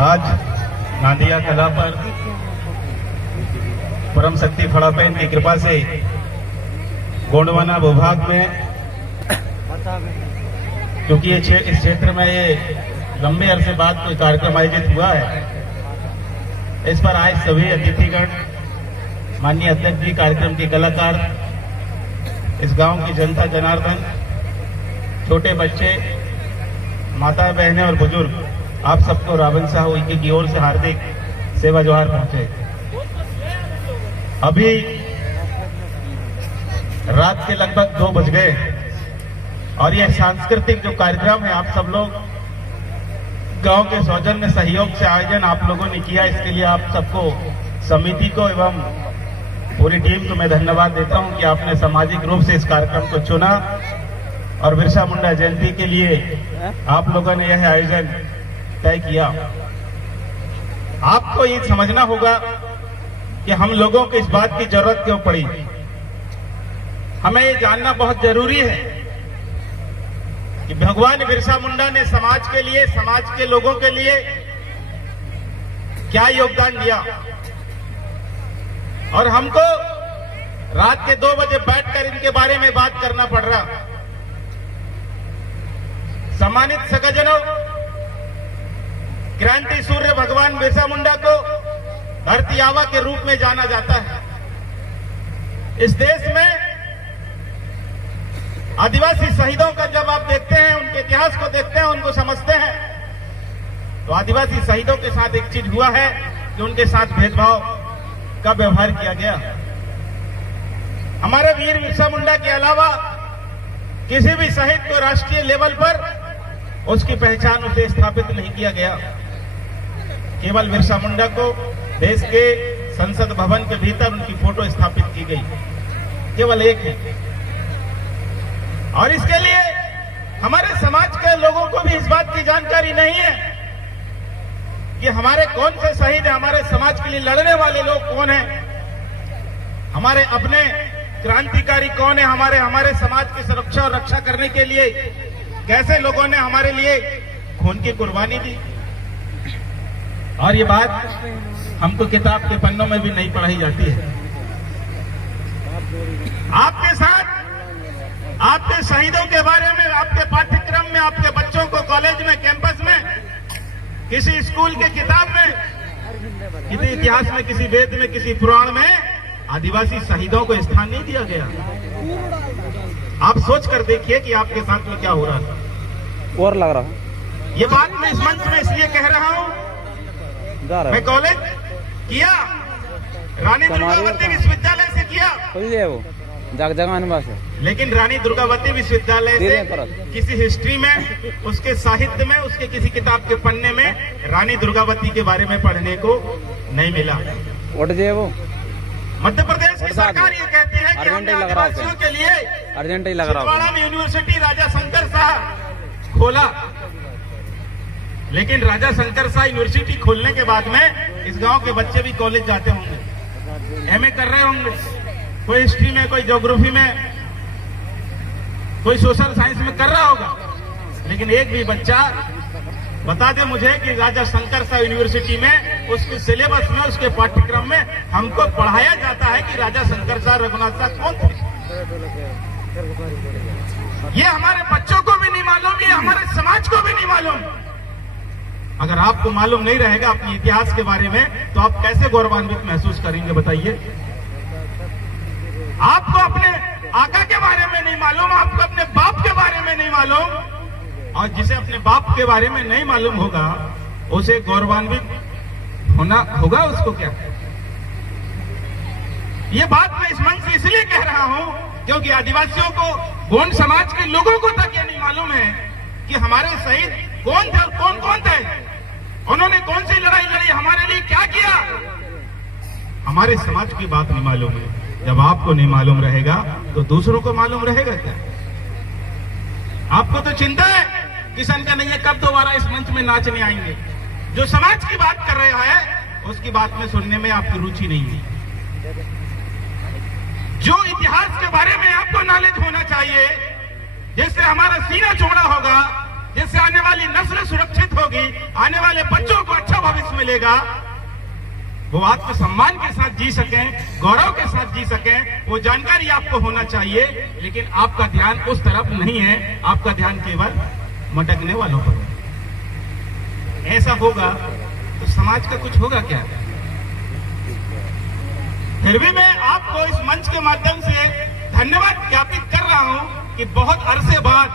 आज नांदिया कला पर परम शक्ति फड़ापैन की कृपा से गोंडवाना विभाग में, क्योंकि इस क्षेत्र में ये लंबे अरसे बाद कोई कार्यक्रम आयोजित हुआ है, इस पर आज सभी अतिथिगण, माननीय अध्यक्ष जी, कार्यक्रम के कलाकार, इस गांव की जनता जनार्दन, छोटे बच्चे, माताएं बहनें और बुजुर्ग, आप सबको रावण साहू की ओर से हार्दिक सेवा जोहार पहुंचे। अभी रात के लगभग 2 बज गए और यह सांस्कृतिक जो कार्यक्रम है, आप सब लोग गांव के सौजन्य सहयोग से आयोजन आप लोगों ने किया, इसके लिए आप सबको, समिति को एवं पूरी टीम को मैं धन्यवाद देता हूं कि आपने सामाजिक रूप से इस कार्यक्रम को चुना और बिरसा मुंडा जयंती के लिए आप लोगों ने यह आयोजन तय किया। आपको ये समझना होगा कि हम लोगों को इस बात की जरूरत क्यों पड़ी। हमें ये जानना बहुत जरूरी है कि भगवान बिरसा मुंडा ने समाज के लिए, समाज के लोगों के लिए क्या योगदान दिया। और हमको रात के 2 बजे बैठकर इनके बारे में बात करना पड़ रहा। सम्मानित सगाजनों, क्रांति सूर्य भगवान बिरसा मुंडा को धरती आबा के रूप में जाना जाता है। इस देश में आदिवासी शहीदों का जब आप देखते हैं, उनके इतिहास को देखते हैं, उनको समझते हैं, तो आदिवासी शहीदों के साथ एक चीज हुआ है कि उनके साथ भेदभाव का व्यवहार किया गया। हमारे वीर बिरसा मुंडा के अलावा किसी भी शहीद को राष्ट्रीय लेवल पर उसकी पहचान उसे स्थापित नहीं किया गया। केवल बिरसा मुंडा को देश के संसद भवन के भीतर उनकी फोटो स्थापित की गई, केवल एक है। और इसके लिए हमारे समाज के लोगों को भी इस बात की जानकारी नहीं है कि हमारे कौन से शहीद हैं, हमारे समाज के लिए लड़ने वाले लोग कौन हैं, हमारे अपने क्रांतिकारी कौन है, हमारे समाज की सुरक्षा और रक्षा करने के लिए कैसे लोगों ने हमारे लिए खून की कुर्बानी दी। और ये बात हमको किताब के पन्नों में भी नहीं पढ़ाई जाती है। आपके साथ आपके शहीदों के बारे में, आपके पाठ्यक्रम में, आपके बच्चों को कॉलेज में, कैंपस में, किसी स्कूल के किताब में, किसी इतिहास में, किसी वेद में, किसी पुराण में आदिवासी शहीदों को स्थान नहीं दिया गया। आप सोच कर देखिए कि आपके साथ में क्या हो रहा है। और लग रहा, ये बात मैं इस मंच में इसलिए कह रहा हूं, मैं कॉलेज किया, रानी दुर्गावती विश्वविद्यालय से किया, वो जगजगान, लेकिन रानी दुर्गावती विश्वविद्यालय से किसी हिस्ट्री में, उसके साहित्य में, उसके किसी किताब के पन्ने में रानी दुर्गावती के बारे में पढ़ने को नहीं मिला। उठ जाए वो। मध्य प्रदेश की सरकार ये कहती है कि हमने आदिवासियों के लिए अर्जेंट ही लग रहा छिंदवाड़ा में यूनिवर्सिटी राजा शंकर शाह खोला, लेकिन राजा शंकर शाह यूनिवर्सिटी खोलने के बाद में इस गांव के बच्चे भी कॉलेज जाते होंगे, एमए कर रहे होंगे, कोई हिस्ट्री में, कोई ज्योग्राफी में, कोई सोशल साइंस में कर रहा होगा, लेकिन एक भी बच्चा बता दे मुझे कि राजा शंकर शाह यूनिवर्सिटी में, उसके सिलेबस में, उसके पाठ्यक्रम में हमको पढ़ाया जाता है कि राजा शंकर शाह, रघुनाथ शाह कौन थे। ये हमारे बच्चों को भी नहीं मालूम, ये हमारे समाज को भी नहीं मालूम। अगर आपको मालूम नहीं रहेगा अपने इतिहास के बारे में, तो आप कैसे गौरवान्वित महसूस करेंगे, बताइए। आपको अपने आका के बारे में नहीं मालूम, आपको अपने बाप के बारे में नहीं मालूम, और जिसे अपने बाप के बारे में नहीं मालूम होगा, उसे गौरवान्वित होना होगा उसको क्या। ये बात मैं इस मंच से इसलिए कह रहा हूं क्योंकि आदिवासियों को, गोंड समाज के लोगों को तक ये नहीं मालूम है कि हमारे शहीद कौन थे और कौन कौन थे, उन्होंने कौन सी लड़ाई लड़ी, हमारे लिए क्या किया। हमारे समाज की बात नहीं मालूम है। जब आपको नहीं मालूम रहेगा तो दूसरों को मालूम रहेगा क्या। आपको तो चिंता है किसान का नहीं है, कब दोबारा इस मंच में नाचने आएंगे। जो समाज की बात कर रहा है उसकी बात में सुनने में आपकी रुचि नहीं है। जो इतिहास के बारे में आपको नॉलेज होना चाहिए, जिससे हमारा सीना चौड़ा होगा, जिससे आने वाली नस्ल सुरक्षित होगी, आने वाले बच्चों को अच्छा भविष्य मिलेगा, वो आत्मसम्मान के साथ जी सकें, गौरव के साथ जी सकें, वो जानकारी आपको होना चाहिए। लेकिन आपका ध्यान उस तरफ नहीं है, आपका ध्यान केवल मटकने वालों पर है। ऐसा होगा तो समाज का कुछ होगा क्या? फिर भी मैं आपको इस मंच के माध्यम से धन्यवाद ज्ञापित कर रहा हूं कि बहुत अरसे बाद,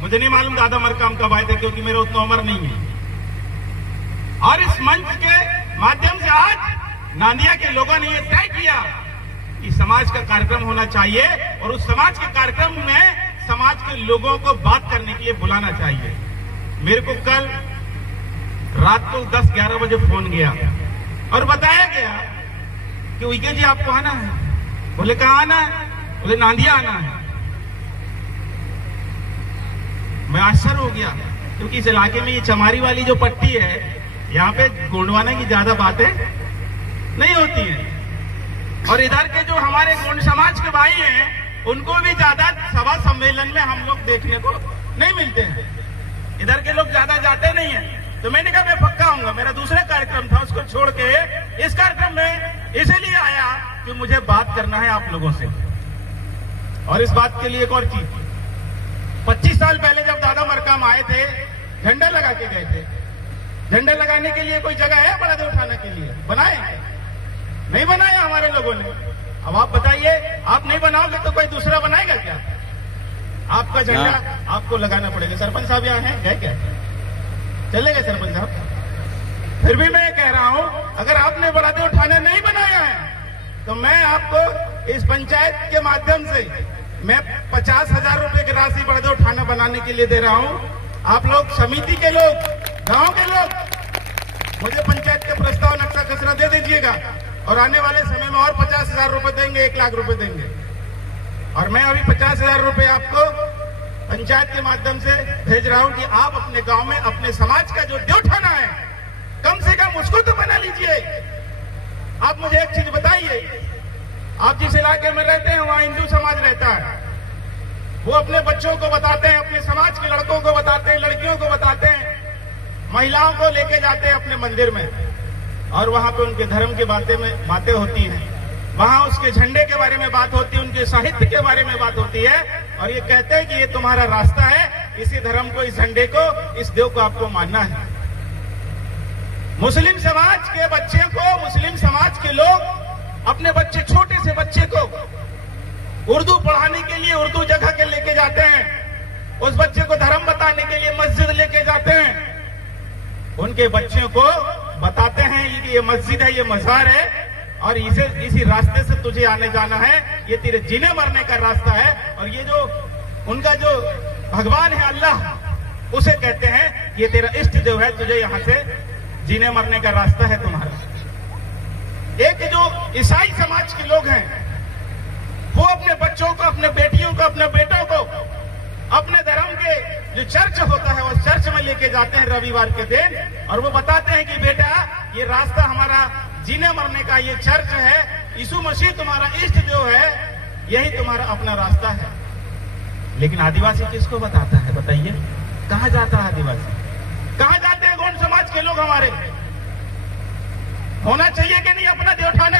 मुझे नहीं मालूम दादा मरकाम कब आए थे क्योंकि मेरा उतना उम्र नहीं है, और इस मंच के माध्यम से आज नांदिया के लोगों ने यह तय किया कि समाज का कार्यक्रम होना चाहिए और उस समाज के कार्यक्रम में समाज के लोगों को बात करने के लिए बुलाना चाहिए। मेरे को कल रात को 10-11 बजे फोन गया और बताया गया कि उइके जी आपको आना है। बोले कहाँ आना है? बोले नांदिया आना है। मैं आश्चर्य हो गया क्योंकि इस इलाके में ये चमारी वाली जो पट्टी है, यहाँ पे गोंडवाना की ज्यादा बातें नहीं होती हैं, और इधर के जो हमारे गोंड समाज के भाई हैं उनको भी ज्यादा सभा सम्मेलन में हम लोग देखने को नहीं मिलते हैं। इधर के लोग ज्यादा जाते नहीं हैं। तो मैंने कहा मैं पक्का आऊंगा। मेरा दूसरा कार्यक्रम था, उसको छोड़ के इस कार्यक्रम में इसलिए आया कि मुझे बात करना है आप लोगों से। और इस बात के लिए एक और चीज, 25 साल पहले जब दादा मरकाम आए थे, झंडा लगा के गए थे। झंडा लगाने के लिए कोई जगह है बड़ा देव थाना के लिए? बनाए? नहीं बनाया हमारे लोगों ने। अब आप बताइए, आप नहीं बनाओगे तो कोई दूसरा बनाएगा क्या? आपका झंडा आपको लगाना पड़ेगा। सरपंच साहब यहाँ हैं? गए क्या? चले गए सरपंच साहब? फिर भी मैं कह रहा हूं, अगर आपने बड़ा देव थाना नहीं बनाया है तो मैं आपको इस पंचायत के माध्यम से मैं 50,000 रुपए की राशि बड़ा देव थाना बनाने के लिए दे रहा हूं। आप लोग समिति के लोग, गांव के लोग मुझे पंचायत के प्रस्ताव नक्शा खसरा दे दीजिएगा और आने वाले समय में और 50,000 रुपए देंगे, 1 लाख रुपए देंगे। और मैं अभी 50,000 रुपए आपको पंचायत के माध्यम से भेज रहा हूं कि आप अपने गांव में अपने समाज का जो देवठाना है, कम से कम उसको तो बना लीजिए। आप मुझे एक चीज बताइए, आप जिस इलाके में रहते हैं वहां हिंदू समाज रहता है, वो अपने बच्चों को बताते हैं, अपने समाज के लड़कों को बताते हैं, लड़कियों को बताते हैं, महिलाओं को लेके जाते हैं अपने मंदिर में, और वहां पे उनके धर्म के बातें होती हैं, वहां उसके झंडे के बारे में बात होती है, उनके साहित्य के बारे में बात होती है, और ये कहते हैं कि ये तुम्हारा रास्ता है, इसी धर्म को, इस झंडे को, इस देव को आपको मानना है। मुस्लिम समाज के बच्चे को, मुस्लिम समाज के लोग अपने बच्चे, छोटे से बच्चे को उर्दू पढ़ाने के लिए उर्दू जगह के लेके जाते हैं, उस बच्चे को धर्म बताने के लिए मस्जिद लेके जाते हैं, उनके बच्चों को बताते हैं कि ये मस्जिद है, ये मजार है, और इसी रास्ते से तुझे आने जाना है, ये तेरे जीने मरने का रास्ता है। और ये जो उनका जो भगवान है अल्लाह, उसे कहते हैं ये तेरा इष्ट देव है, तुझे यहाँ से जीने मरने का रास्ता है तुम्हारा। एक जो ईसाई समाज के लोग हैं, वो अपने बच्चों को, अपने बेटियों को, अपने बेटों को अपने धर्म के जो चर्च होता है उस चर्च में लेके जाते हैं रविवार के दिन, और वो बताते हैं कि बेटा ये रास्ता हमारा जीने मरने का, ये चर्च है, यीशु मसीह तुम्हारा इष्ट देव है, यही तुम्हारा अपना रास्ता है। लेकिन आदिवासी किसको बताता है? बताइए, कहां जाता है आदिवासी? कहां जाते हैं गोंड समाज के लोग? हमारे होना चाहिए कि नहीं अपना देवठाना?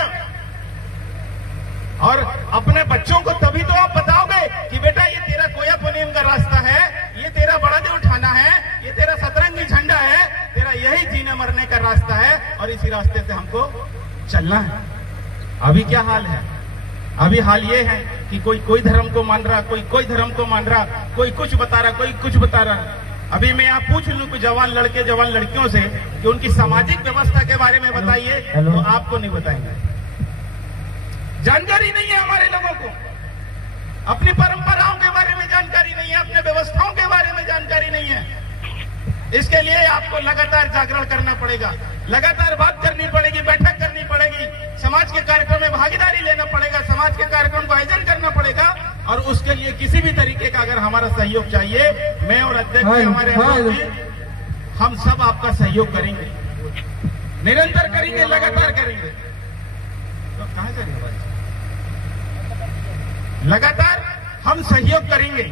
और अपने बच्चों को तभी तो आप बताओगे कि बेटा ये तेरा कोया पुनीम का रास्ता है, ये तेरा बड़ा देवठाना है, ये तेरा सतरंगी झंडा है, तेरा यही जीने मरने का रास्ता है, और इसी रास्ते से हमको चलना है। अभी क्या हाल है? अभी हाल ये है कि कोई धर्म को मान रहा, कोई धर्म को मान रहा, कोई कुछ बता रहा, कोई कुछ बता रहा। अभी मैं आप पूछ लूं कि जवान लड़के, जवान लड़कियों से कि उनकी सामाजिक व्यवस्था के बारे में बताइए, तो आपको नहीं बताएंगे। जानकारी नहीं है हमारे लोगों को, अपनी परंपराओं के बारे में जानकारी नहीं है, अपने व्यवस्थाओं के बारे में जानकारी नहीं है। इसके लिए आपको लगातार जागरण करना पड़ेगा, लगातार बात करनी पड़ेगी, बैठक करनी पड़ेगी, समाज के कार्यक्रम में भागीदारी लेना पड़ेगा, समाज के कार्यक्रम का आयोजन करना पड़ेगा। और उसके लिए किसी भी तरीके का अगर हमारा सहयोग चाहिए, मैं और अध्यक्ष हमारे हम सब आपका सहयोग करेंगे, निरंतर करेंगे, लगातार करेंगे। तो कहां जा रही है? लगातार हम सहयोग करेंगे।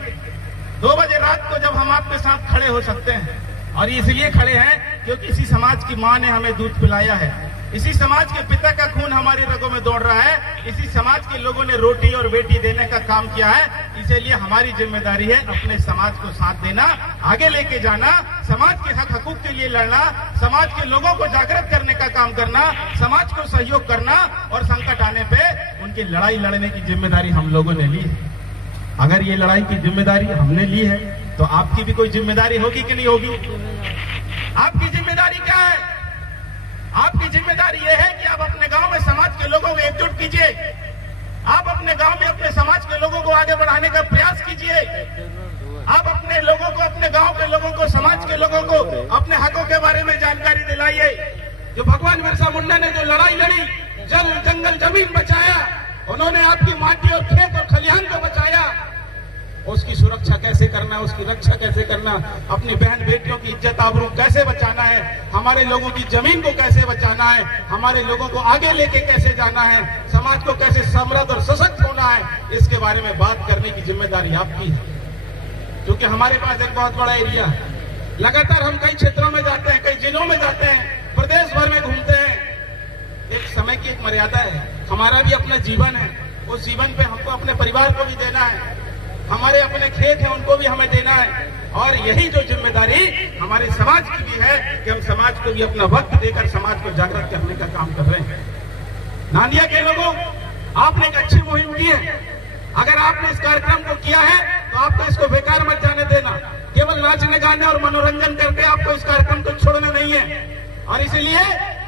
2 बजे रात को जब हम आपके साथ खड़े हो सकते हैं, और इसलिए खड़े हैं क्योंकि इसी समाज की माँ ने हमें दूध पिलाया है, इसी समाज के पिता का खून हमारी रगों में दौड़ रहा है, इसी समाज के लोगों ने रोटी और बेटी देने का काम किया है। इसीलिए हमारी जिम्मेदारी है अपने समाज को साथ देना, आगे लेके जाना, समाज के हक हकूक के लिए लड़ना, समाज के लोगों को जागृत करने का काम करना, समाज को सहयोग करना और संकट आने पे उनकी लड़ाई लड़ने की जिम्मेदारी हम लोगों ने ली है। अगर ये लड़ाई की जिम्मेदारी हमने ली है तो आपकी भी कोई जिम्मेदारी होगी कि नहीं होगी? आपकी जिम्मेदारी क्या है? आपकी जिम्मेदारी यह है कि आप अपने गांव में समाज के लोगों को एकजुट कीजिए, आप अपने गांव में अपने समाज के लोगों को आगे बढ़ाने का प्रयास कीजिए, आप अपने लोगों को, अपने गांव के लोगों को, समाज के लोगों को अपने हकों के बारे में जानकारी दिलाइए। जो भगवान बिरसा मुंडा ने जो लड़ाई लड़ी, जल जंगल जमीन बचाया, उन्होंने आपकी माटी और खेत और खलिहान को बचाया, उसकी सुरक्षा कैसे करना है, उसकी रक्षा कैसे करना, अपनी बहन बेटियों की इज्जत आबरू कैसे बचाना है, हमारे लोगों की जमीन को कैसे बचाना है, हमारे लोगों को आगे लेके कैसे जाना है, समाज को कैसे समृद्ध और सशक्त होना है, इसके बारे में बात करने की जिम्मेदारी आपकी है। क्योंकि हमारे पास एक बहुत बड़ा एरिया है, लगातार हम कई क्षेत्रों में जाते हैं, कई जिलों में जाते हैं, प्रदेश भर में घूमते हैं। एक समय की एक मर्यादा है, हमारा भी अपना जीवन है, उस जीवन पे हमको अपने परिवार को भी देना है, हमारे अपने खेत हैं उनको भी हमें देना है, और यही जो जिम्मेदारी हमारे समाज की भी है कि हम समाज को भी अपना वक्त देकर समाज को जागृत करने का काम कर रहे हैं। नानिया के लोगों, आपने एक अच्छी मुहिम की है, अगर आपने इस कार्यक्रम को किया है तो आपको इसको बेकार मत जाने देना। केवल नाचने गाने और मनोरंजन करके आपको इस कार्यक्रम को छोड़ना नहीं है, और इसीलिए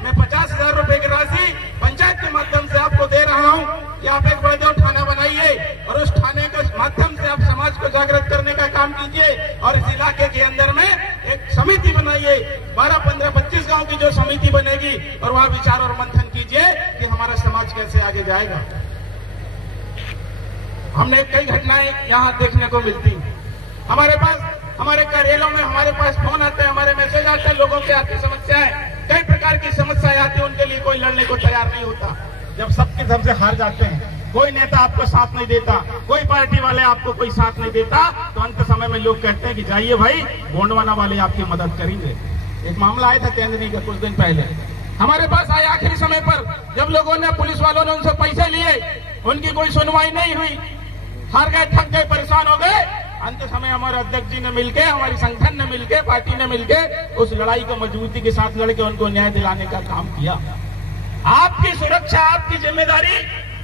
मैं 50,000 रुपए की राशि पंचायत के माध्यम से आपको दे रहा हूं कि आप एक बड़ा थाना बनाइए और उस थाने के माध्यम से आप समाज को जागृत करने का काम कीजिए, और इस इलाके के अंदर में एक समिति बनाइए, 12, 15, 25 गांव की जो समिति बनेगी, और वहां विचार और मंथन कीजिए कि हमारा समाज कैसे आगे जाएगा। हमने कई घटनाएं यहाँ देखने को मिलती, हमारे पास, हमारे कार्यालयों में हमारे पास फोन आते हैं, हमारे मैसेज आते हैं, लोगों के आती समस्याएं, कई प्रकार की समस्याएं आती है, उनके लिए कोई लड़ने को तैयार नहीं होता। जब सबके सबसे हार जाते हैं, कोई नेता आपको साथ नहीं देता, कोई पार्टी वाले आपको कोई साथ नहीं देता, तो अंत समय में लोग कहते हैं कि जाइए भाई, गोंडवाना वाले आपकी मदद करेंगे। एक मामला आया था केंद्रीय का कुछ दिन पहले, हमारे पास आया आखिरी समय पर, जब लोगों ने, पुलिस वालों ने उनसे पैसे लिए, उनकी कोई सुनवाई नहीं हुई, हार गए, थक गए, परेशान हो गए। अंत समय हमारे अध्यक्ष जी ने मिलकर, हमारी संगठन ने मिलकर, पार्टी ने मिलकर उस लड़ाई को मजबूती के साथ लड़के उनको न्याय दिलाने का काम किया। आपकी सुरक्षा, आपकी जिम्मेदारी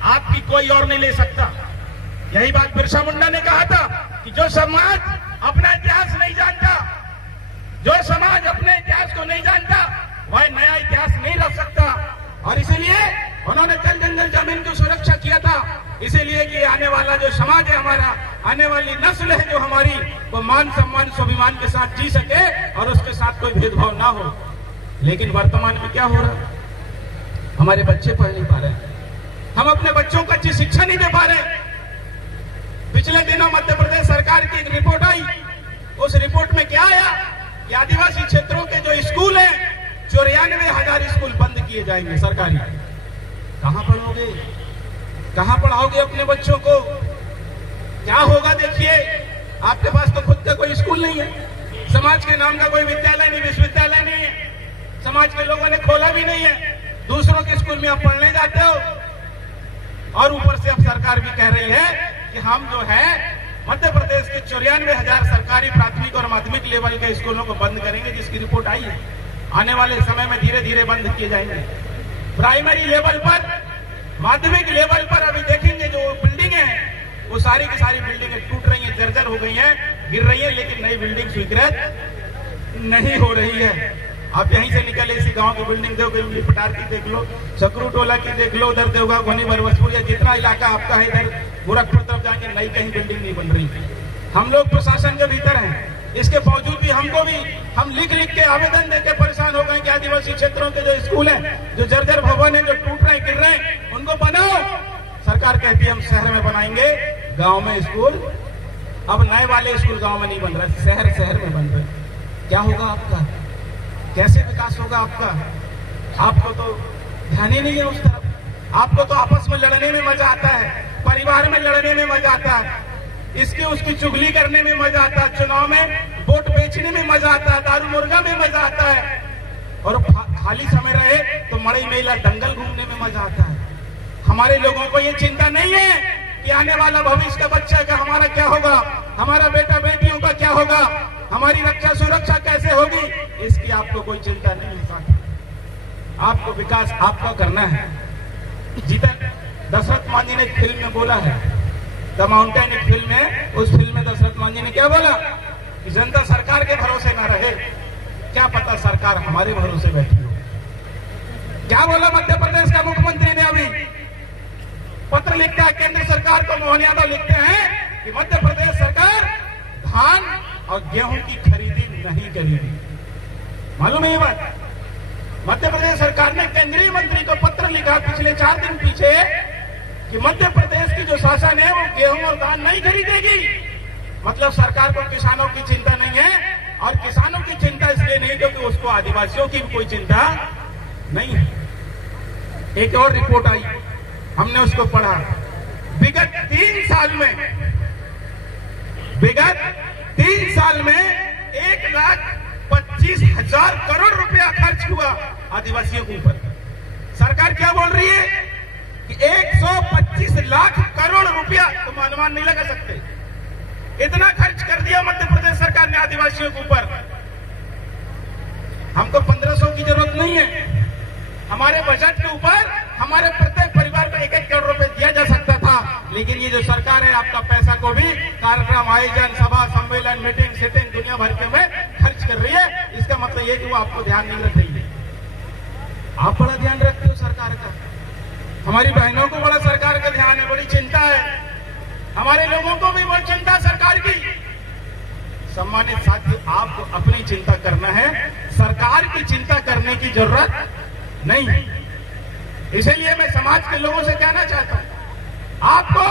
आपकी कोई और नहीं ले सकता। यही बात बिरसा मुंडा ने कहा था कि जो समाज अपना इतिहास नहीं जानता, जो समाज अपने इतिहास को नहीं जानता, वह नया इतिहास नहीं रख सकता। और इसीलिए उन्होंने जल जंगल जमीन की सुरक्षा किया था, इसीलिए कि आने वाला जो समाज है हमारा, आने वाली नस्ल है जो हमारी, वो मान सम्मान स्वाभिमान के साथ जी सके और उसके साथ कोई भेदभाव ना हो। लेकिन वर्तमान में क्या हो रहा है, हमारे बच्चे पढ़ नहीं पा रहे, हम अपने बच्चों को अच्छी शिक्षा नहीं दे पा रहे। पिछले दिनों मध्य प्रदेश सरकार की एक रिपोर्ट आई, उस रिपोर्ट में क्या आया कि आदिवासी क्षेत्रों के जो स्कूल हैं, 94,000 स्कूल बंद किए जाएंगे सरकारी। कहां पढ़ोगे, कहां पढ़ाओगे अपने बच्चों को, क्या होगा? देखिए, आपके पास तो खुद का कोई स्कूल नहीं है, समाज के नाम का कोई विद्यालय नहीं, विश्वविद्यालय नहीं है, समाज के लोगों ने खोला भी नहीं है, दूसरों के स्कूल में आप पढ़ने जाते हो, और ऊपर से अब सरकार भी कह रही है कि हम जो है मध्य प्रदेश के 94,000 सरकारी प्राथमिक और माध्यमिक लेवल के स्कूलों को बंद करेंगे, जिसकी रिपोर्ट आई है। आने वाले समय में धीरे धीरे बंद किए जाएंगे। प्राइमरी लेवल पर, माध्यमिक लेवल पर अभी देखेंगे जो बिल्डिंग है, वो सारी की सारी बिल्डिंगें टूट रही हैं, जर्जर हो गई हैं, गिर रही हैं, लेकिन नई बिल्डिंग स्वीकृत नहीं हो रही है। आप यहीं से निकले, इसी गांव की बिल्डिंग देखो, पटार की देख लो, सकरू टोला की देख लो, उधर देवगा, गोनी, बरवसपुर, या जितना इलाका आपका है इधर गोरखपुर तरफ जाके नई कहीं बिल्डिंग नहीं बन रही। हम लोग प्रशासन के भीतर हैं, इसके बावजूद भी हमको भी, हम लिख लिख के आवेदन देके परेशान हो गए कि आदिवासी क्षेत्रों के जो स्कूल हैं, जो जर्जर भवन है, जो टूट रहे, गिर रहे हैं, उनको बनाओ। सरकार कहती है हम शहर में बनाएंगे, गांव में स्कूल। अब नए वाले स्कूल गांव में नहीं बन रहे, शहर शहर में बन रहे। क्या होगा आपका, कैसे विकास होगा आपका? आपको तो ध्यान ही नहीं है उस तरफ। आपको तो आपस में लड़ने में मजा आता है, परिवार में लड़ने में मजा आता है, इसकी उसकी चुगली करने में मजा आता है, चुनाव में वोट बेचने में मजा आता है, दारू मुर्गा में मजा आता है, और खाली समय रहे तो मड़ई मेला दंगल घूमने में मजा आता है। हमारे लोगों को ये चिंता नहीं है कि आने वाला भविष्य का बच्चा का हमारा क्या होगा, हमारा बेटा बेटियों का क्या होगा, हमारी रक्षा सुरक्षा कैसे होगी, इसकी आपको कोई चिंता नहीं है साथी। आपको विकास आपका करना है। जितन दशरथ मांझी ने एक फिल्म में बोला है, द माउंटेन एक फिल्म है, उस फिल्म में दशरथ मांझी ने क्या बोला कि जनता सरकार के भरोसे ना रहे, क्या पता सरकार हमारे भरोसे बैठी हो। क्या बोला मध्य प्रदेश का मुख्यमंत्री ने अभी पत्र लिखता है केंद्र सरकार को, मोहन यादव लिखते हैं कि मध्य प्रदेश सरकार धान और गेहूं की खरीदी नहीं करेगी। मालूम है ये बात? मध्य प्रदेश सरकार ने केंद्रीय मंत्री को पत्र लिखा पिछले 4 दिन पीछे कि मध्य प्रदेश की जो शासन है वो गेहूं और धान नहीं खरीदेगी। मतलब सरकार को किसानों की चिंता नहीं है, और किसानों की चिंता इसलिए नहीं क्योंकि उसको आदिवासियों की भी कोई चिंता नहीं है। एक और रिपोर्ट आई, हमने उसको पढ़ा। विगत 3 साल में 1,25,000 करोड़ रुपया खर्च हुआ आदिवासियों के ऊपर। सरकार क्या बोल रही है कि 125 लाख करोड़ रुपया, तुम अनुमान नहीं लगा सकते, इतना खर्च कर दिया मध्य प्रदेश सरकार ने आदिवासियों के ऊपर। हमको 1500 की जरूरत नहीं है। हमारे बजट के ऊपर हमारे प्रत्येक परिवार को 1-1 करोड़ रुपए दिया जा सकता था, लेकिन ये जो सरकार है आपका पैसा को भी कार्यक्रम, आयोजन, सभा, सम्मेलन, मीटिंग, सिटिंग दुनिया भर के में खर्च कर रही है। इसका मतलब ये कि वो आपको ध्यान नहीं रख रही है। आप बड़ा ध्यान रखते हो सरकार का, हमारी बहनों को बड़ा सरकार का ध्यान है, बड़ी चिंता है, हमारे लोगों को भी बड़ी चिंता सरकार की। सम्मानित साथियों, आपको अपनी चिंता करना है, सरकार की चिंता करने की जरूरत नहीं है। इसलिए मैं समाज के लोगों से कहना चाहता हूं, आपको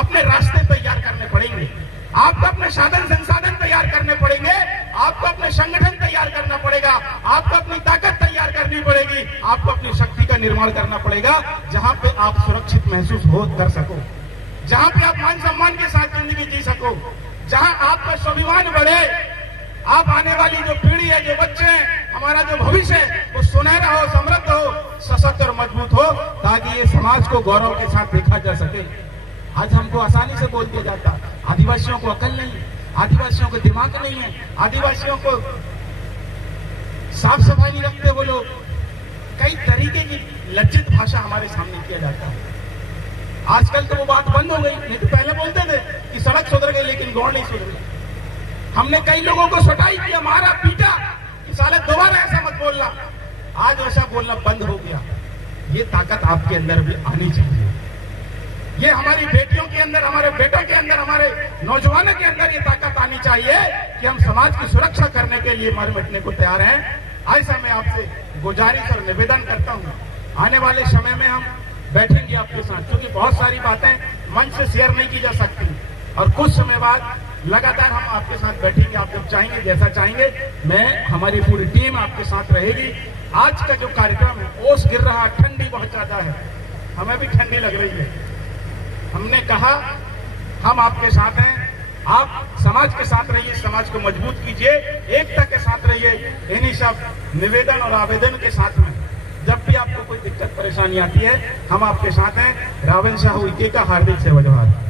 अपने रास्ते तैयार करने पड़ेंगे, आपको अपने साधन संसाधन तैयार करने पड़ेंगे, आपको अपने संगठन तैयार करना पड़ेगा, आपको अपनी ताकत तैयार करनी पड़ेगी, आपको अपनी शक्ति का निर्माण करना पड़ेगा, जहां पे आप सुरक्षित महसूस कर सको, जहां पे आप मान सम्मान के साथ जिंदगी जी सको, जहां आपका स्वाभिमान बढ़े, आप आने वाली जो पीढ़ी है, जो बच्चे हैं, हमारा जो भविष्य है वो सुनहरा हो, समृद्ध हो, सशक्त और मजबूत हो, ताकि ये समाज को गौरव के साथ देखा जा सके। आज हमको आसानी से बोल दिया जाता, आदिवासियों को अकल नहीं, आदिवासियों को दिमाग नहीं है, आदिवासियों को साफ सफाई नहीं रखते वो लोग, कई तरीके की लज्जित भाषा हमारे सामने किया जाता है। आजकल तो वो बात बंद हो गई, नहीं तो पहले बोलते थे कि सड़क सुधर गई लेकिन गौड़ नहीं सुधर गई। हमने कई लोगों को सटाई किया, मारा, पीटा कि साले दोबारा ऐसा मत बोलना। आज ऐसा बोलना बंद हो गया। ये ताकत आपके अंदर भी आनी चाहिए, ये हमारी बेटियों के अंदर, हमारे बेटों के अंदर, हमारे नौजवानों के अंदर ये ताकत आनी चाहिए कि हम समाज की सुरक्षा करने के लिए मर मिटने को तैयार हैं। ऐसा मैं आपसे गुजारिश और निवेदन करता हूँ, आने वाले समय में हम बैठेंगे आपके साथ, क्योंकि बहुत सारी बातें मंच से शेयर नहीं की जा सकती, और कुछ समय बाद लगातार हम आपके साथ बैठेंगे। आप जब चाहेंगे, जैसा चाहेंगे, मैं, हमारी पूरी टीम आपके साथ रहेगी। आज का जो कार्यक्रम है, ओस गिर रहा, ठंडी बहुत ज्यादा है, हमें भी ठंडी लग रही है। हमने कहा हम आपके साथ हैं, आप समाज के साथ रहिए, समाज को मजबूत कीजिए, एकता के साथ रहिए। इन्हीं सब निवेदन और आवेदन के साथ में जब भी आपको कोई दिक्कत परेशानी आती है, हम आपके साथ हैं। रावण साहू इके का हार्दिक सेवा जोहार।